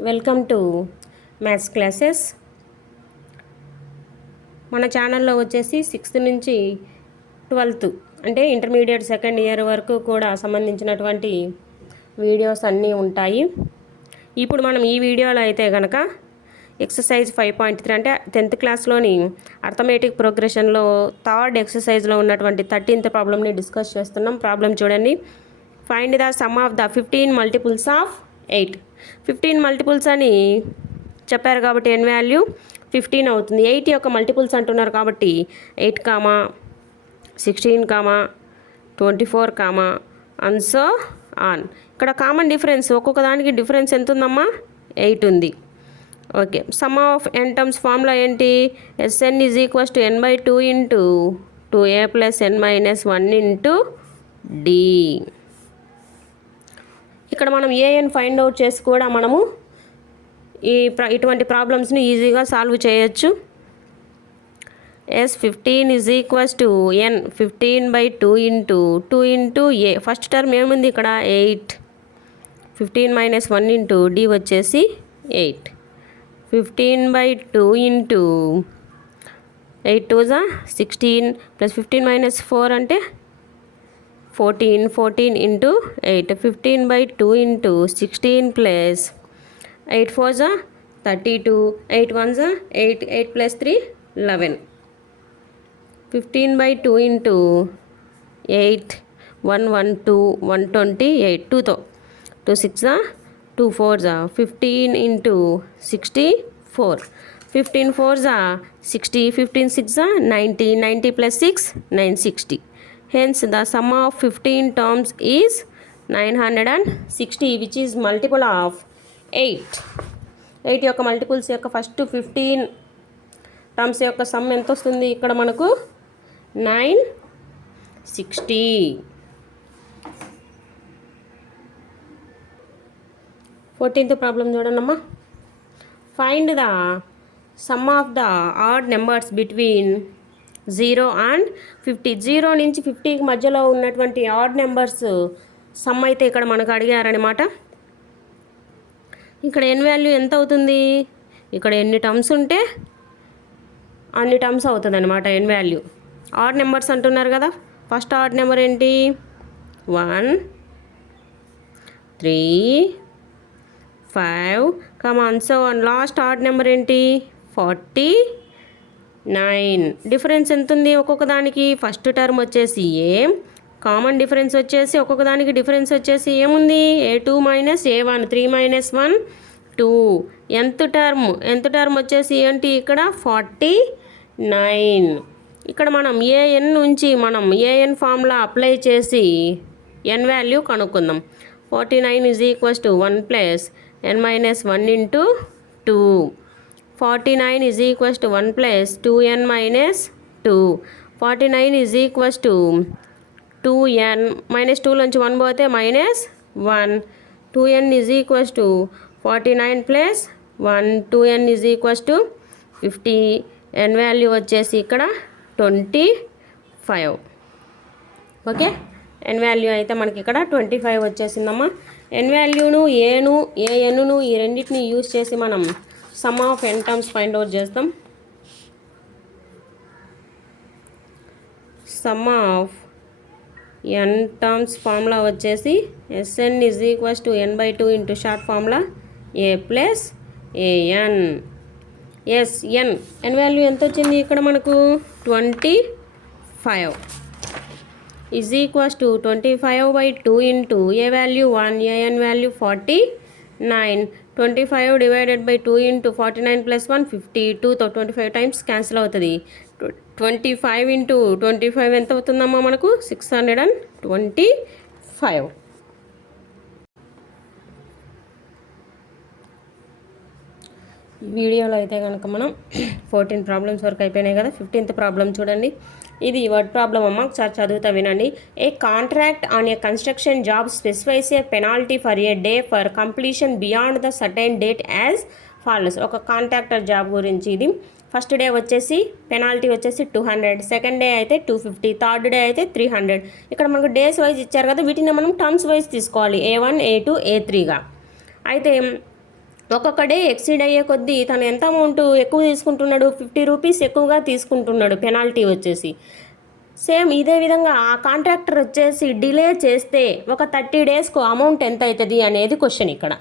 Welcome to maths classes. మన ఛానల్లో వచ్చేసి 6th నుంచి 12th అంటే ఇంటర్మీడియట్ సెకండ్ ఇయర్ వరకు కూడా సంబంధించినటువంటి వీడియోస్ అన్నీ ఉంటాయి. ఇప్పుడు మనం ఈ వీడియోలో అయితే కనుక ఎక్సర్సైజ్ 5.3 అంటే 10th క్లాస్లోని అర్థమెటిక్ ప్రోగ్రెషన్లో థర్డ్ ఎక్సర్సైజ్లో ఉన్నటువంటి 13th ప్రాబ్లమ్ని డిస్కస్ చేస్తున్నాం. ప్రాబ్లం చూడండి. Find the sum of the 15 multiples of 8. 15 multiples అని చెప్పారు కాబట్టి n వాల్యూ 15 అవుతుంది. 8 యొక్క మల్టిపుల్స్ అంటున్నారు కాబట్టి 8, 16, 24, అండ్ సో ఆన్. ఇక్కడ కామన్ డిఫరెన్స్ ఒక్కొక్క దానికి డిఫరెన్స్ ఎంత ఉందమ్మా? 8 ఉంది. Okay, some of n terms formula ఏంటి? Sn is equals to n/2 into 2a plus n minus 1 into d. ఇక్కడ మనం an ఫైండ్ అవుట్ చేసి కూడా మనము ఇటువంటి ప్రాబ్లమ్స్ని ఈజీగా సాల్వ్ చేయొచ్చు. S15 is equals to n 15/2 into 2 into a. First term ఏముంది ఇక్కడ? 8. 15 మైనస్ 1 ఇంటూ d వచ్చేసి 8. 15/2 ఇంటూ 8 2 16 ప్లస్ 15 మైనస్ 4 అంటే 14. 14 into 8. 15/2 into 16 plus 8 4 32. 8 1 8. 8 plus 3 11. 15/2 into 8 1 1 2 128. 2తో 2 6 2 4 15 into 64. 15 4 60. 15 6 90. 90 plus 6 960. Hence the sum of 15 terms is 960, which is multiple of 8. 8 యొక్క multiples యొక్క first 15 terms యొక్క some ఎంత వస్తుంది? ఇక్కడ మనకు 960. ఫోర్టీన్త్ ప్రాబ్లం చూడండమ్మా. Find the sum of the odd numbers between 0 and 50. 0 నుంచి 50కి మధ్యలో ఉన్నటువంటి ఆడ్ నెంబర్స్ సమ్ అయితే ఇక్కడ మనకు అడిగారనమాట. ఇక్కడ n వాల్యూ ఎంత అవుతుంది? ఇక్కడ ఎన్ని టర్మ్స్ ఉంటే అన్ని టర్మ్స్ అవుతుంది అనమాట n వాల్యూ. ఆడ్ నెంబర్స్ అంటున్నారు కదా. ఫస్ట్ ఆడ్ నెంబర్ ఏంటి? 1 3 5 and so on. Last odd number ఏంటి? 49. డిఫరెన్స్ ఎంత ఉంది ఒక్కొక్క దానికి? ఫస్ట్ టర్మ్ వచ్చేసి ఏ, కామన్ డిఫరెన్స్ వచ్చేసి ఒక్కొక్క దానికి డిఫరెన్స్ వచ్చేసి ఏముంది? a2 minus a1. 3 మైనస్ 1 2. ఎంత టర్మ్ వచ్చేసి ఏంటి? ఇక్కడ 49. ఇక్కడ మనం an నుంచి మనం an ఫార్ములా అప్లై చేసి n వాల్యూ కనుక్కుందాం. 49 is equals to 1 plus n minus 1 into 2. 49 is equals to 1 plus 2n minus 2. 49 is equals to 2n minus 2 నుంచి 1 పోతే minus 1. 2n is equals to 49 plus 1. 2n is equals to 50. n value వచ్చేసి ఇక్కడ 25. Okay, n value అయితే మనకి ఇక్కడ 25 వచ్చేసిందమ్మా. n వాల్యూను anను ఈ రెండింటిని use చేసి మనం sum of n terms find out చేస్తాం. Sum of n terms formula వచ్చేసి Sn is equals to n/2 into short formula a plus an. n value ఎంత వచ్చింది ఇక్కడ మనకు? 25 is equals to 25/2 into a value 1, an value 49. 25 divided by 2 into 49 plus 1 52తో 25 times cancel అవుతుంది. 25 into 25 ఎంత అవుతుందమ్మా మనకు? 625. ఈ వీడియోలో అయితే కనుక మనం 14 ప్రాబ్లమ్స్ వరకు అయిపోయినాయి కదా. 15th ప్రాబ్లం చూడండి. ఇది వర్డ్ ప్రాబ్లం అమ్మ, ఒకసారి చదువుతా వినండి. A contract on a construction job specifies a penalty for a day for completion beyond the certain date as follows. ఒక కాంట్రాక్టర్ జాబ్ గురించి ఇది. ఫస్ట్ డే వచ్చేసి పెనాల్టీ వచ్చేసి 200, సెకండ్ డే అయితే 250, థర్డ్ డే అయితే 300. ఇక్కడ మనకు డేస్ వైజ్ ఇచ్చారు కదా, వీటిని మనం టర్మ్స్ వైజ్ తీసుకోవాలి. A1 A2 A3గా. అయితే ఒక్కొక్క డే ఎక్సీడ్ అయ్యే కొద్దీ తను ఎంత అమౌంట్ ఎక్కువ తీసుకుంటున్నాడు, 50 రూపీస్ ఎక్కువగా తీసుకుంటున్నాడు పెనాల్టీ వచ్చేసి. సేమ్ ఇదే విధంగా ఆ కాంట్రాక్టర్ వచ్చేసి డిలే చేస్తే ఒక 30 డేస్కు అమౌంట్ ఎంత అవుతుంది అనేది క్వశ్చన్ ఇక్కడ.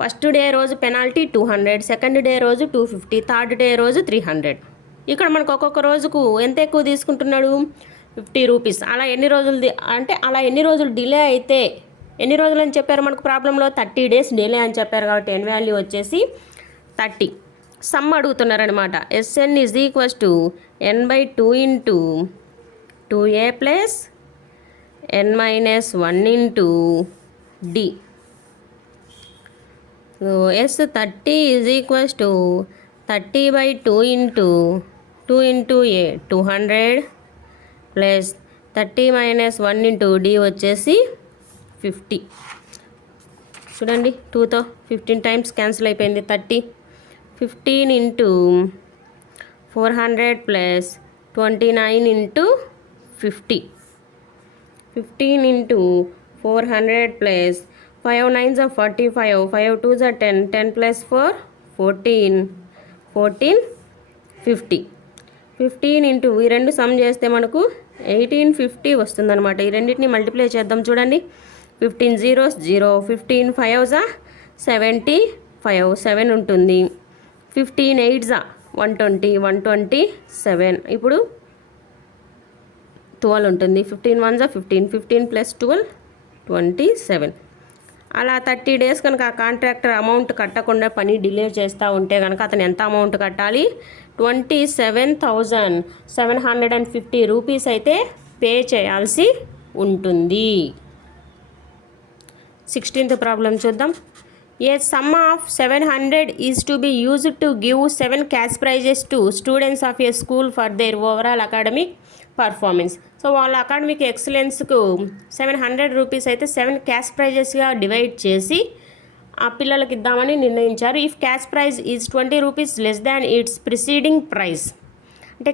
ఫస్ట్ డే రోజు పెనాల్టీ 200, సెకండ్ డే రోజు 250, థర్డ్ డే రోజు 300. ఇక్కడ మనకు ఒక్కొక్క రోజుకు ఎంత ఎక్కువ తీసుకుంటున్నాడు, 50 రూపీస్. అలా ఎన్ని రోజులు అలా ఎన్ని రోజులు డిలే అయితే, ఎన్ని రోజులు అని చెప్పారు మనకు ప్రాబ్లంలో, 30 డేస్ డిలే అని చెప్పారు కాబట్టి ఎన్ వాల్యూ వచ్చేసి 30. సమ్ అడుగుతున్నారనమాట. SN is equals to n/2 into 2a plus n-1 into d. So S30 is equals to 30/2 into 2 into a 200 plus 30 - 1 into d వచ్చేసి 50. చూడండి 2తో 15 టైమ్స్ క్యాన్సిల్ అయిపోయింది. 30 15 into 400 plus 29 into 50. 15 into 400 plus 5 9s are 45, 5 2s are 10, 10 plus 4 14, 14 50. 15 into ఈ రెండు some చేస్తే మనకు 1850 వస్తుందన్నమాట. ఈ రెండింటిని మల్టిప్లై చేద్దాం. చూడండి 15 zeros 0, 15 5s are 75, 7 ఉంటుంది. 15 8s are 120, 127. ఇప్పుడు 12 ఉంటుంది. 15 1s are 15, 15 plus 12 27. అలా 30 డేస్ కనుక ఆ కాంట్రాక్టర్ అమౌంట్ కట్టకుండా పని డిలే చేస్తూ ఉంటే కనుక అతను ఎంత అమౌంట్ కట్టాలి, 27,750 రూపీస్ అయితే పే చేయాల్సి ఉంటుంది. 16th ప్రాబ్లం చూద్దాం. A sum of 700 is to be used to give 7 cash prizes to students of a school for their overall academic performance. So వాళ్ళ అకాడమిక్ ఎక్సలెన్స్కు 700 రూపీస్ అయితే 7 క్యాష్ ప్రైజెస్గా డివైడ్ చేసి ఆ పిల్లలకి ఇద్దామని నిర్ణయించారు. If cash prize is 20 rupees less than its preceding prize. అంటే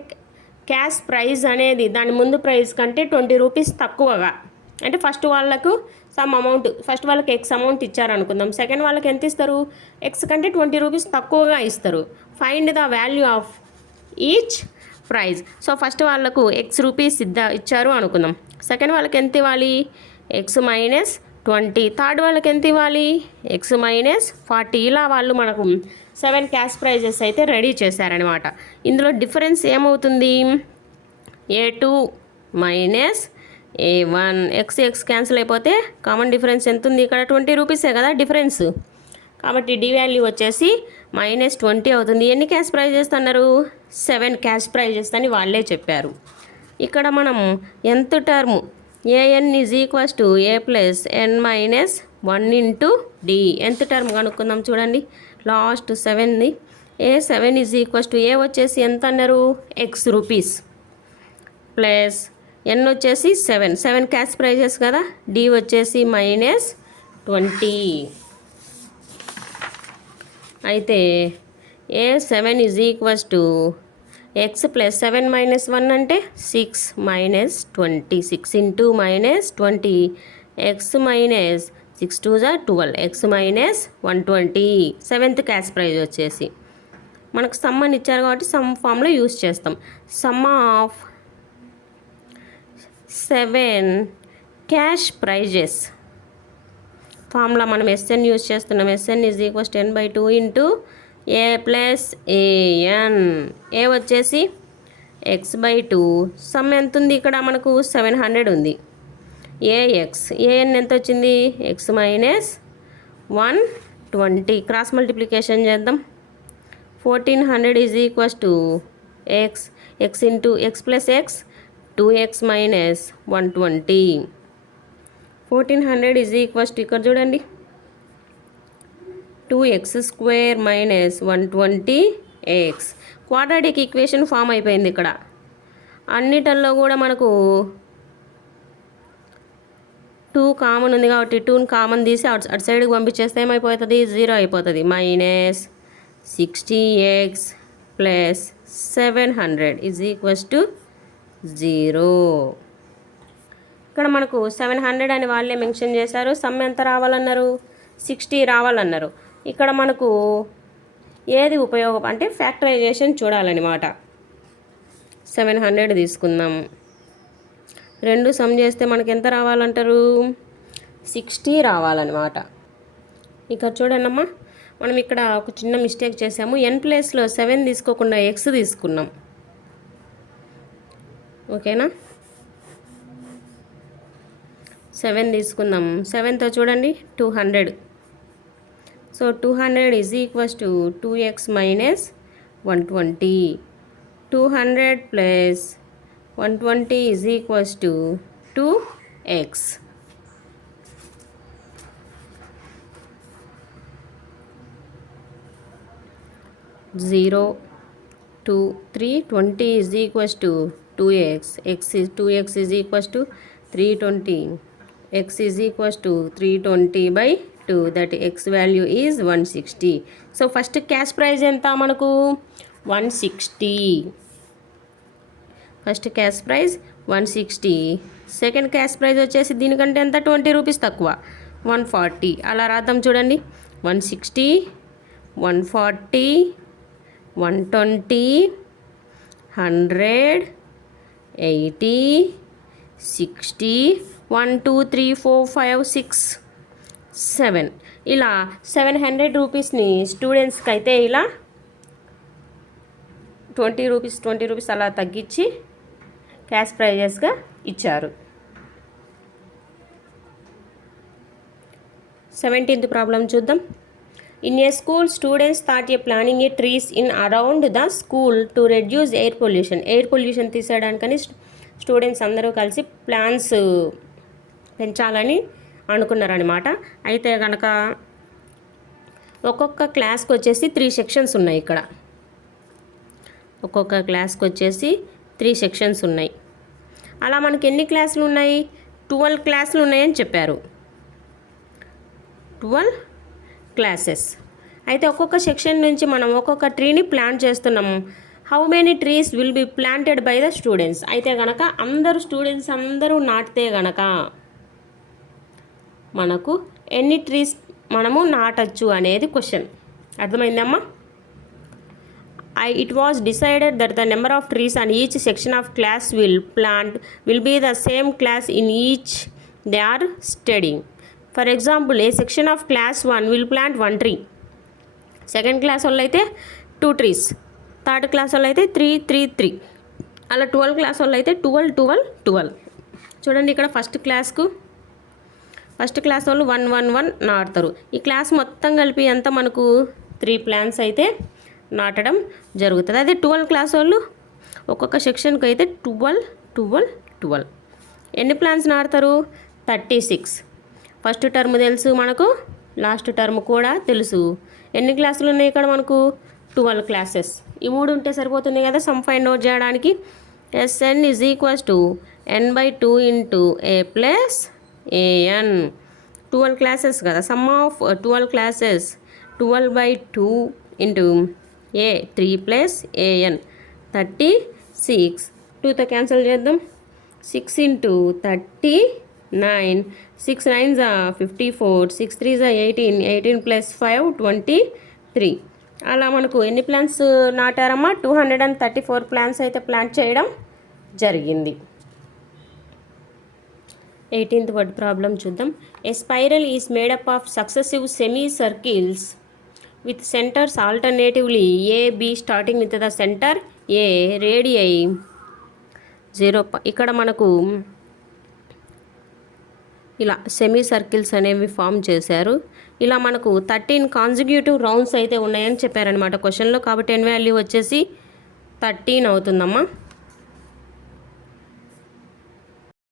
cash prize అనేది దాని ముందు ప్రైజ్ కంటే 20 రూపీస్ తక్కువగా, అంటే ఫస్ట్ వాళ్ళకు సమ్ అమౌంట్, ఫస్ట్ వాళ్ళకి ఎక్స్ అమౌంట్ ఇచ్చారనుకుందాం, సెకండ్ వాళ్ళకి ఎంత ఇస్తారు, ఎక్స్ కంటే 20 రూపీస్ తక్కువగా ఇస్తారు. Find the value of each prize. So first వాళ్ళకు ఎక్స్ రూపీస్ ఇచ్చారు అనుకుందాం, సెకండ్ వాళ్ళకి ఎంత ఇవ్వాలి, ఎక్స్ మైనస్ 20, థర్డ్ వాళ్ళకి ఎంత ఇవ్వాలి, ఎక్స్ మైనస్ 40. ఇలా వాళ్ళు మనకు 7 క్యాష్ ప్రైజెస్ అయితే రెడీ చేశారనమాట. ఇందులో డిఫరెన్స్ ఏమవుతుంది, A2 minus A1. X cancel అయిపోతే కామన్ డిఫరెన్స్ ఎంత ఉంది ఇక్కడ, 20 రూపీసే కదా డిఫరెన్స్. కాబట్టి డి వాల్యూ వచ్చేసి -20 అవుతుంది. ఎన్ని క్యాష్ ప్రైజెస్ అన్నారు, 7 క్యాష్ ప్రైజెస్ అని వాళ్ళే చెప్పారు. ఇక్కడ మనం nth term an is equals to a plus n-1 into d. nth term కనుక్కుందాం. చూడండి లాస్ట్ 7ది. A7 is equals to a వచ్చేసి ఎంత అన్నారు, ఎక్స్ రూపీస్ ప్లస్ n వచ్చేసి 7 క్యాష్ ప్రైజెస్ కదా, d వచ్చేసి -20. అయితే A7 is equals to X plus 7 - 1 అంటే 6 - 20, 6 into -20, X minus 6 2s are 12, X minus 120. 7th cash prize వచ్చేసి మనకు సమ్ అని ఇచ్చారు కాబట్టి సమ్ ఫామ్లో యూస్ చేస్తాం. Sum of 7 cash prizes formula మనం ఎస్ఎన్ యూజ్ చేస్తున్నాం. SN is equals 10/2 into A plus AN. A వచ్చేసి x/2. సమ్ ఎంత ఉంది ఇక్కడ మనకు 700 ఉంది. ఏఎక్స్ ఏఎన్ ఎంత వచ్చింది, ఎక్స్ మైనస్ 120. క్రాస్ మల్టిప్లికేషన్ చేద్దాం. 1400 is equals to X, X into X plus X 2x minus 120. 1400 is equals to ఇక్కడ చూడండి 2x² minus 120x. Quadratic equation form అయిపోయింది. ఇక్కడ అన్నిటల్లో కూడా మనకు 2 కామన్ ఉంది కాబట్టి 2ని కామన్ తీసి అటు సైడ్కి పంపించేస్తే ఏమైపోతుంది, 0 అయిపోతుంది. Minus 60x plus 700 is equals to 0. ఇక్కడ మనకు 700 అని వాళ్ళే మెన్షన్ చేశారు. సమ్ ఎంత రావాలన్నారు, 60 రావాలన్నారు. ఇక్కడ మనకు ఏది ఉపయోగం అంటే ఫ్యాక్టరైజేషన్ చూడాలన్నమాట. 700 తీసుకుందాం. 2 సమ్ చేస్తే మనకి ఎంత రావాలంటారు? 60 రావాలన్నమాట. ఇక్కడ చూడండమ్మా, మనం ఇక్కడ ఒక చిన్న మిస్టేక్ చేసాము. n ప్లేస్లో 7 తీసుకోకుండా x తీసుకున్నాం. ఓకేనా? 7 తీసుకుందాం. 7తో చూడండి 200. So 200 is equals to 2x minus 120. 200 plus 120 is equals to 2x. Zero, 2, 3, 20 is equals to 2x. 2x is equals to 320. X is equals to 320 by 2. That x value is 160. So first cash price enta manaku 160. First cash price 160. Second cash price వచ్చేసి దీనికంటే ఎంత 20 rupees తక్కువ 140. అలా రాద్దాం చూడండి. 160, 140, 120, 100, 80, 60, 1, 2, 3, 4, 5, 6, 7. ఇలా 700 రూపీస్ని స్టూడెంట్స్కి అయితే ఇలా 20 రూపీస్ అలా తగ్గించి క్యాష్ ప్రైజెస్గా ఇచ్చారు. 17th ప్రాబ్లం చూద్దాం. In a school, students start planting a trees in around the school to reduce air pollution. Air pollution తీసేయడానికని స్టూడెంట్స్ అందరూ కలిసి ప్లాన్స్ పెంచాలని అనుకున్నారనమాట. అయితే కనుక ఒక్కొక్క క్లాస్కి వచ్చేసి 3 సెక్షన్స్ ఉన్నాయి. ఇక్కడ ఒక్కొక్క క్లాస్కి వచ్చేసి 3 సెక్షన్స్ ఉన్నాయి. అలా మనకి ఎన్ని క్లాసులు ఉన్నాయి? 12 క్లాసులు ఉన్నాయని చెప్పారు. 12 క్లాసెస్. అయితే ఒక్కొక్క సెక్షన్ నుంచి మనం ఒక్కొక్క ట్రీని ప్లాంట్ చేస్తున్నాము. How many trees will be planted by the students. అయితే కనుక స్టూడెంట్స్ అందరూ నాటితే కనుక మనకు ఎన్ని ట్రీస్ మనము నాటచ్చు అనేది క్వశ్చన్. అర్థమైందమ్మా? It was decided that the number of trees on each section of class will be the same class in each they are studying. For example, a section of class 1 will plant 1 tree. Second class వాళ్ళు అయితే 2 trees. Third class వాళ్ళు అయితే 3, 3, 3. అలా 12 class వాళ్ళు అయితే 12, 12, 12. చూడండి ఇక్కడ first class వాళ్ళు 1, 1, 1 నాటుతారు. ఈ క్లాస్ మొత్తం కలిపి ఎంత మనకు 3 ప్లాంట్స్ అయితే నాటడం జరుగుతుంది. అదే 12 క్లాస్ వాళ్ళు ఒక్కొక్క సెక్షన్కి అయితే 12, 12, 12. ఎన్ని ప్లాంట్స్ నాటుతారు? 36. ఫస్ట్ టర్మ్ తెలుసు మనకు, లాస్ట్ టర్మ్ కూడా తెలుసు. ఎన్ని క్లాసులు ఉన్నాయి ఇక్కడ మనకు? 12 క్లాసెస్. ఈ 3 ఉంటే సరిపోతుంది కదా సమ్ ఫైండ్ అవుట్ చేయడానికి. Sn is equals to n/2 into a plus an. 12 classes కదా, some of 12 classes 12/2 into a 3 plus an 36. 2తో క్యాన్సిల్ చేద్దాం. 6 into 39. 6 9s are 54. 6 3s are 18. 18 plus 5 23. అలా మనకు ఎన్ని ప్లాంట్స్ నాటారమ్మా? 234 ప్లాంట్స్ అయితే ప్లాంట్ చేయడం జరిగింది. 18th వర్డ్ ప్రాబ్లం చూద్దాం. A spiral is made up of successive semi circles with centers alternatively A, B starting with the center A, radii 0. ఇక్కడ మనకు ఇలా సెమీ సర్కిల్స్ అనేవి ఫామ్ చేశారు. ఇలా మనకు 13 కాన్సిక్యూటివ్ రౌండ్స్ అయితే ఉన్నాయని చెప్పారనమాట క్వశ్చన్లో. కాబట్టి n వాల్యూ వచ్చేసి 13 అవుతుందమ్మా.